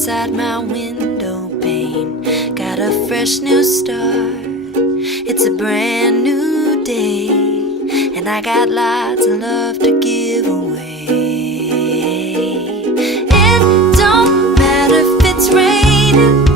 outside my window pane. Got a fresh new start. It's a brand new day, and I got lots of love to give away. It don't matter if it's raining